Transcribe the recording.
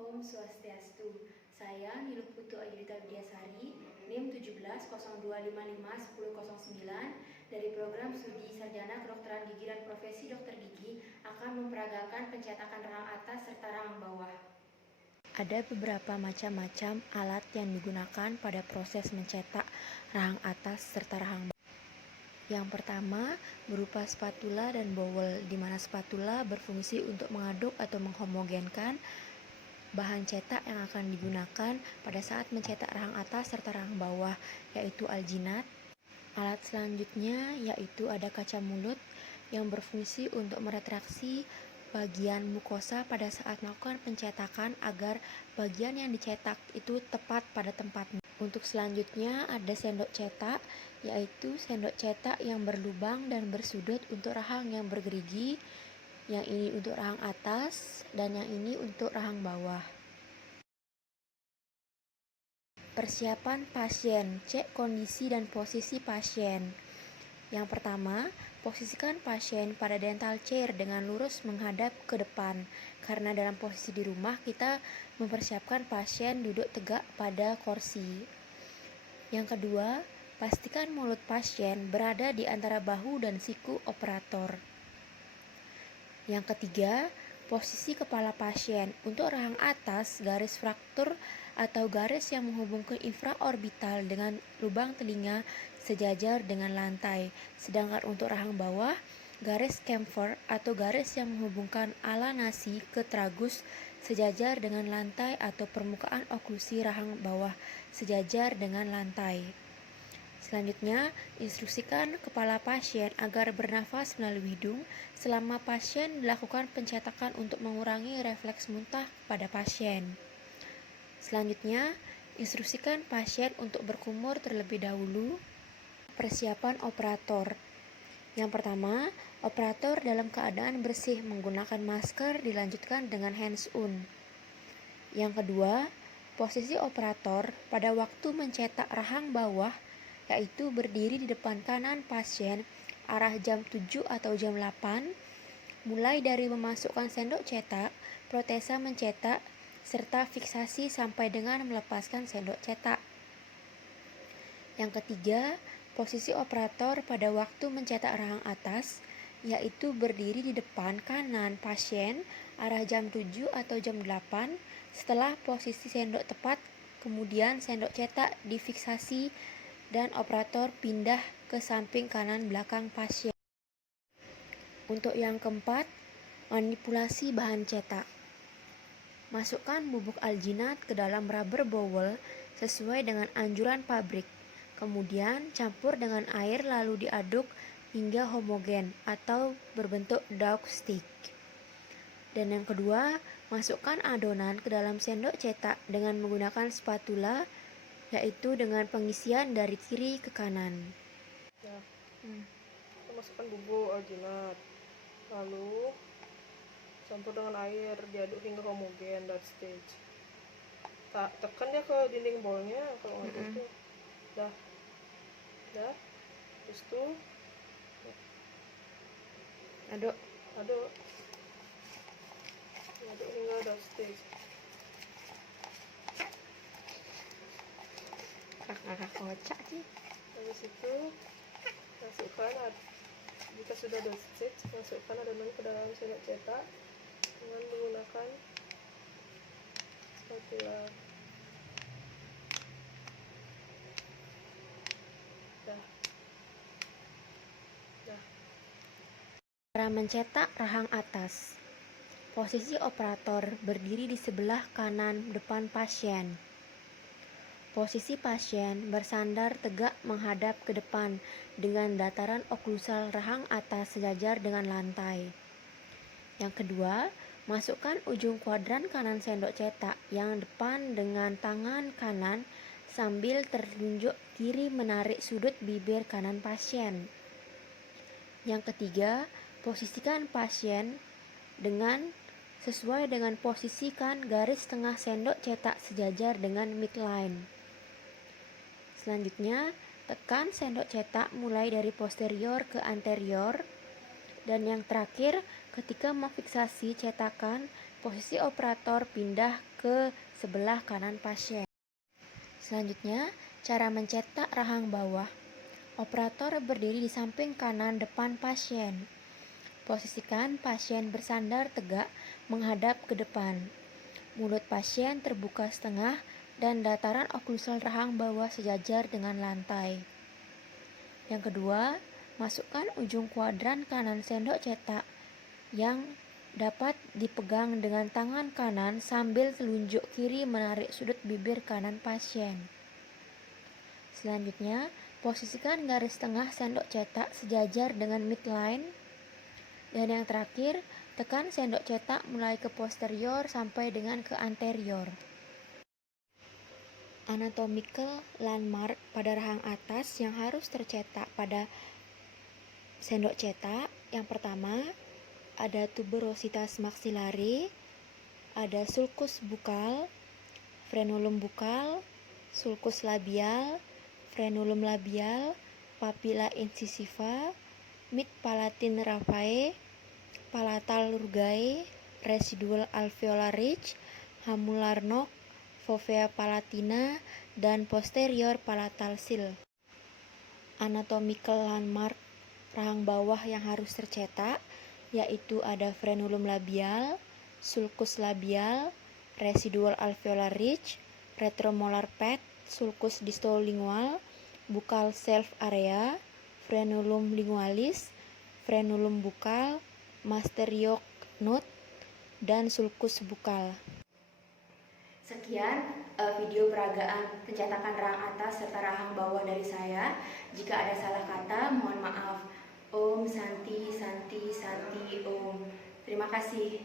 Om Swastiastu. Saya Niluh Putu Ayudita Widyasari, NIM 1702551009 dari program studi sarjana kedokteran gigi dan profesi dokter gigi akan memperagakan pencetakan rahang atas serta rahang bawah. Ada beberapa macam-macam alat yang digunakan pada proses mencetak rahang atas serta rahang bawah. Yang pertama berupa spatula dan bowel, di mana spatula berfungsi untuk mengaduk atau menghomogenkan bahan cetak yang akan digunakan pada saat mencetak rahang atas serta rahang bawah, yaitu alginat. Alat selanjutnya yaitu ada kaca mulut yang berfungsi untuk meretraksi bagian mukosa pada saat melakukan pencetakan agar bagian yang dicetak itu tepat pada tempatnya. Untuk selanjutnya ada sendok cetak, yaitu sendok cetak yang berlubang dan bersudut untuk rahang yang bergerigi. Yang ini untuk rahang atas dan yang ini untuk rahang bawah. Persiapan pasien, cek kondisi dan posisi pasien. Yang pertama, posisikan pasien pada dental chair dengan lurus menghadap ke depan. Karena dalam posisi di rumah kita mempersiapkan pasien duduk tegak pada kursi. Yang kedua, pastikan mulut pasien berada di antara bahu dan siku operator. Yang ketiga, posisi kepala pasien. Untuk rahang atas, garis fraktur atau garis yang menghubungkan infraorbital dengan lubang telinga sejajar dengan lantai. Sedangkan untuk rahang bawah, garis chamfer atau garis yang menghubungkan ala nasi ke tragus sejajar dengan lantai atau permukaan oklusi rahang bawah sejajar dengan lantai. Selanjutnya, instruksikan kepala pasien agar bernafas melalui hidung selama pasien dilakukan pencetakan untuk mengurangi refleks muntah pada pasien. Selanjutnya, instruksikan pasien untuk berkumur terlebih dahulu. Persiapan operator. Yang pertama, operator dalam keadaan bersih menggunakan masker dilanjutkan dengan hands-on. Yang kedua, posisi operator pada waktu mencetak rahang bawah yaitu berdiri di depan kanan pasien arah jam 7 atau jam 8, mulai dari memasukkan sendok cetak, protesa mencetak, serta fiksasi sampai dengan melepaskan sendok cetak. Yang ketiga, posisi operator pada waktu mencetak rahang atas, yaitu berdiri di depan kanan pasien arah jam 7 atau jam 8, setelah posisi sendok tepat, kemudian sendok cetak difiksasi dan operator pindah ke samping kanan belakang pasien. Untuk yang keempat, manipulasi bahan cetak. Masukkan bubuk alginat ke dalam rubber bowl sesuai dengan anjuran pabrik. Kemudian campur dengan air lalu diaduk hingga homogen atau berbentuk dough stick. Dan yang kedua, masukkan adonan ke dalam sendok cetak dengan menggunakan spatula, yaitu dengan pengisian dari kiri ke kanan. Nah, kita masukkan bubuk alginat, lalu campur dengan air, diaduk hingga homogen dan stage. Tekan ya ke dinding bowlnya kalau itu. Dah, terus tuh aduk hingga dough stage. Kakak kocak sih. Habis itu masukkan, jika sudah dough stage, masukkan adonan ke dalam sendok cetak dengan menggunakan spatula. Cara mencetak rahang atas. Posisi operator berdiri di sebelah kanan depan pasien. Posisi pasien bersandar tegak menghadap ke depan dengan dataran oklusal rahang atas sejajar dengan lantai. Yang kedua, masukkan ujung kuadran kanan sendok cetak yang depan dengan tangan kanan sambil tertunjuk kiri menarik sudut bibir kanan pasien. Yang ketiga, posisikan pasien sesuai dengan posisikan garis tengah sendok cetak sejajar dengan midline. Selanjutnya, tekan sendok cetak mulai dari posterior ke anterior. Dan yang terakhir, ketika memfiksasi cetakan, posisi operator pindah ke sebelah kanan pasien. Selanjutnya, cara mencetak rahang bawah. Operator berdiri di samping kanan depan pasien. Posisikan pasien bersandar tegak menghadap ke depan. Mulut pasien terbuka setengah dan dataran oklusal rahang bawah sejajar dengan lantai. Yang kedua, masukkan ujung kuadran kanan sendok cetak yang dapat dipegang dengan tangan kanan sambil telunjuk kiri menarik sudut bibir kanan pasien. Selanjutnya, posisikan garis tengah sendok cetak sejajar dengan midline. Dan yang terakhir, tekan sendok cetak mulai ke posterior sampai dengan ke anterior. Anatomical landmark pada rahang atas yang harus tercetak pada sendok cetak. Yang pertama, ada tuberositas maxillare, ada sulcus bukal, frenulum bukal, sulcus labial, frenulum labial, papilla incisiva, mid palatine raphae, palatal rugae, residual alveolar ridge, hamular nock, fovea palatina, dan posterior palatal seal. Anatomical landmark rahang bawah yang harus tercetak yaitu ada frenulum labial, sulcus labial, residual alveolar ridge, retromolar pad, sulcus distolingual, buccal self area, frenulum lingualis, frenulum bukal, masteriok node, dan sulcus bukal. Sekian video peragaan pencetakan rahang atas serta rahang bawah dari saya. Jika ada salah kata, mohon maaf. Om Santi Santi Santi Om. Terima kasih.